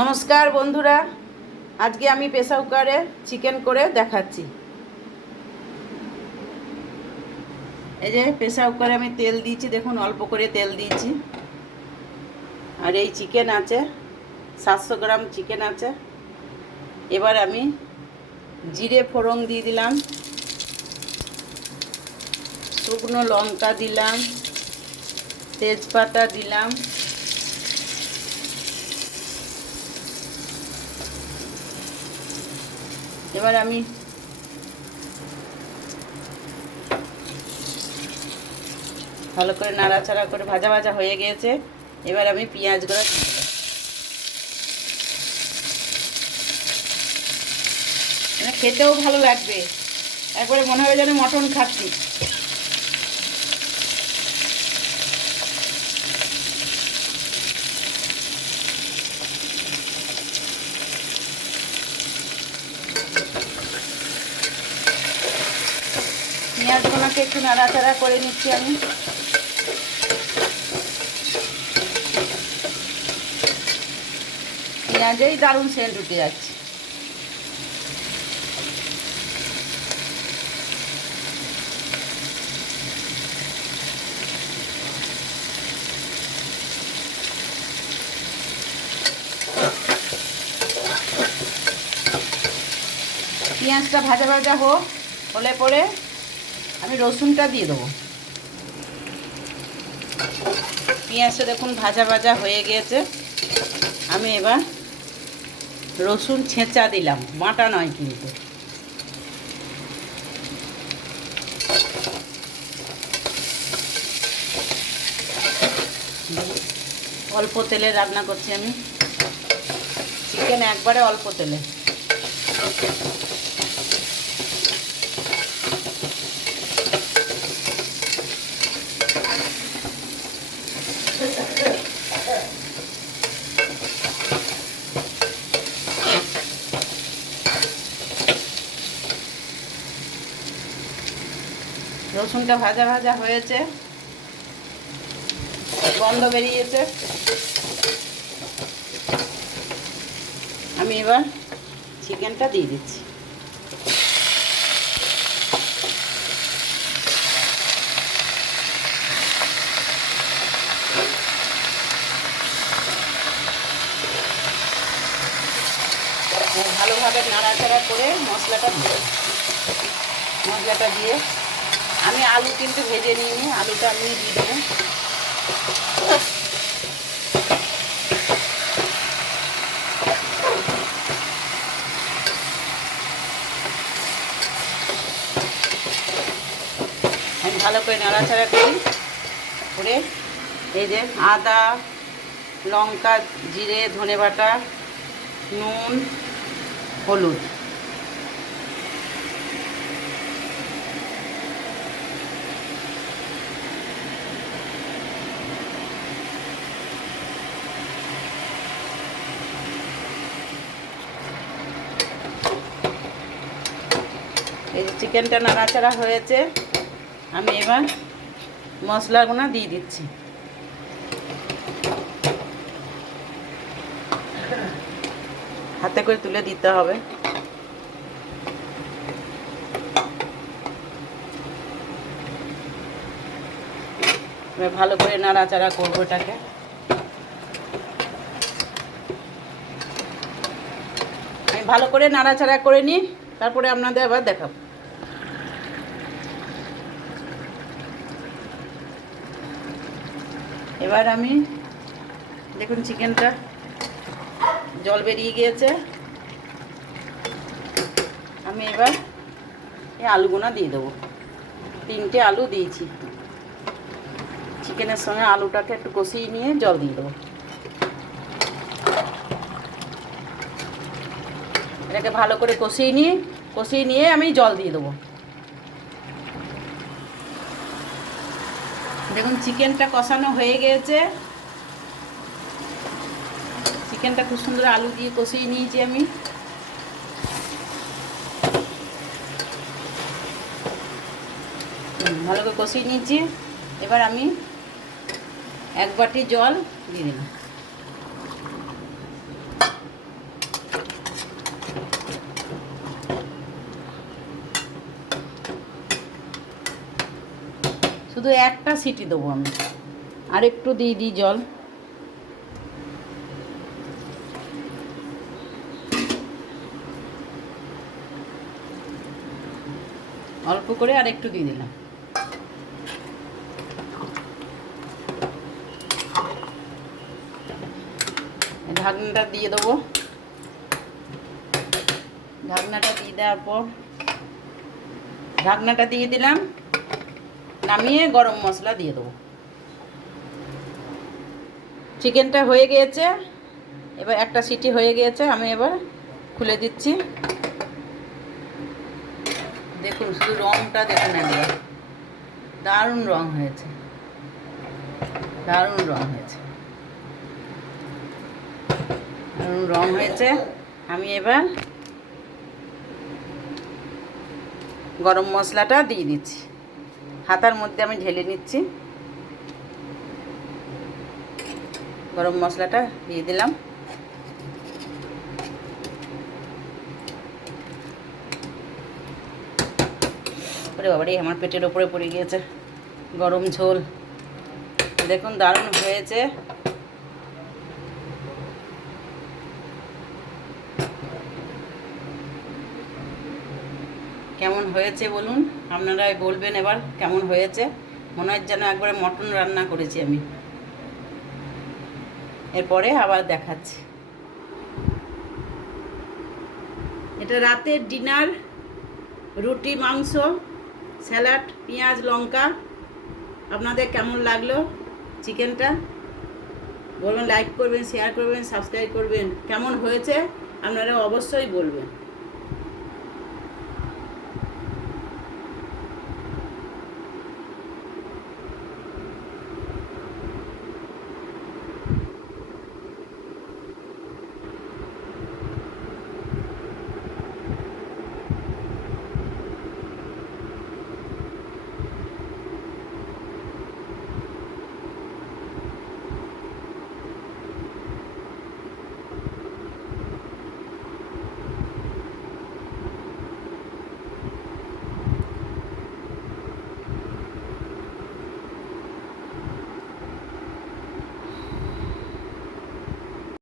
নমস্কার বন্ধুরা, আজকে আমি প্রেসার কুকারে চিকেন করে দেখাচ্ছি। এই যে প্রেসার কুকারে আমি তেল দিয়েছি, দেখুন অল্প করে তেল দিয়েছি। আর এই চিকেন আছে 700 গ্রাম চিকেন আছে। এবার আমি জিরে ফোড়ন দিয়ে দিলাম, শুকনো লঙ্কা দিলাম, তেজপাতা দিলাম, এবার আমি ভালো করে নাড়াচাড়া করে ভাজা ভাজা হয়ে গিয়েছে। এবার আমি পেঁয়াজগুলো দিয়ে দিলাম। মানে খেতেও ভালো লাগবে, একবারে মনে হবে যেন মটন খাচ্ছি। পেঁয়াজগুলোকে একটু নাড়াচাড়া করে নিচ্ছি আমি। পেঁয়াজেই দারুণ সেন্ট উঠে যাচ্ছে। পেঁয়াজটা ভাজা ভাজা হলে পরে আমি রসুনটা দিয়ে দেবো। পেঁয়াজটা দেখুন ভাজা ভাজা হয়ে গিয়েছে। আমি এবার রসুন ছেঁচা দিলাম, বাটা নয় কিন্তু। অল্প তেলে রান্না করছি আমি, চিকেন একবারে অল্প তেলে। রসুনটা ভাজা ভাজা হয়েছে, গন্ধ বেরিয়েছে। আমি এবার চিকেনটা দিয়ে দিচ্ছি। ভালোভাবে নাড়াচাড়া করে মশলাটা দিয়ে আমি আলু কিন্তু ভেজে নিইনি, আলুটা আমি দিয়ে দেবো। আমি ভালো করে নাড়াচাড়া করে এই যে আদা, লঙ্কা, জিরে, ধনে বাটা, নুন, হলুদ, এই যে চিকেনটা নাড়াচাড়া হয়েছে। আমি এবার মশলাগুলো দিয়ে দিচ্ছি। হাতে করে তুলে দিতে হবে। ভালো করে নাড়াচাড়া করবো এটাকে। আমি ভালো করে নাড়াচাড়া করে নিই, তারপরে আপনাদের আবার দেখাবো। এবার আমি দেখুন চিকেনটা জল বেরিয়ে গিয়েছে। আমি এবার এই আলুগুলো দিয়ে দেবো। 3টে আলু দিয়েছি। চিকেনের সঙ্গে আলুটাকে একটু কষিয়ে নিয়ে জল দিয়ে দেবো। এটাকে ভালো করে কষিয়ে নিয়ে আমি জল দিয়ে দেবো। দেখুন চিকেনটা কষানো হয়ে গিয়েছে। চিকেনটা খুব সুন্দর আলু দিয়ে কষিয়ে নিয়েছি আমি। ভালো করে কষিয়ে নিয়েছি। এবার আমি 1 বাটি জল দিয়ে দিলাম। শুধু একটা সিটি দেবো আমি, আর একটু দিয়ে দিই জল। অল্প করে আর একটু দিয়ে দিলাম। ঢাকনাটা দিয়ে দেবো। ঢাকনাটা দিয়ে দেওয়ার পর ঢাকনাটা দিয়ে দিলাম, নামিয়ে গরম মশলা দিয়ে দেবো। চিকেনটা হয়ে গিয়েছে, এবার একটা সিটি হয়ে গিয়েছে, আমি এবার খুলে দিচ্ছি। দেখুন শুধু রঙটা দেখুন, একবার দারুণ রং হয়েছে, দারুণ রং হয়েছে, দারুণ রং হয়েছে। আমি এবার গরম মশলাটা দিয়ে দিচ্ছি, হাতার মধ্যে আমি ঢেলে নিচ্ছি। গরম মশলাটা দিয়ে দিলাম। ওরে বাবারে, আমার পেটের ওপরে পড়ে গিয়েছে গরম ঝোল। দেখুন দারুণ হয়েছে। কেমন হয়েছে বলুন, আপনারাই বলবেন এবার কেমন হয়েছে। মনে হয় যেন একবারে মটন রান্না করেছি আমি। এরপরে আবার দেখাচ্ছি। এটা রাতের ডিনার, রুটি, মাংস, স্যালাড, পেঁয়াজ, লঙ্কা। আপনাদের কেমন লাগলো চিকেনটা বলবেন, লাইক করবেন, শেয়ার করবেন, সাবস্ক্রাইব করবেন। কেমন হয়েছে আপনারা অবশ্যই বলবেন।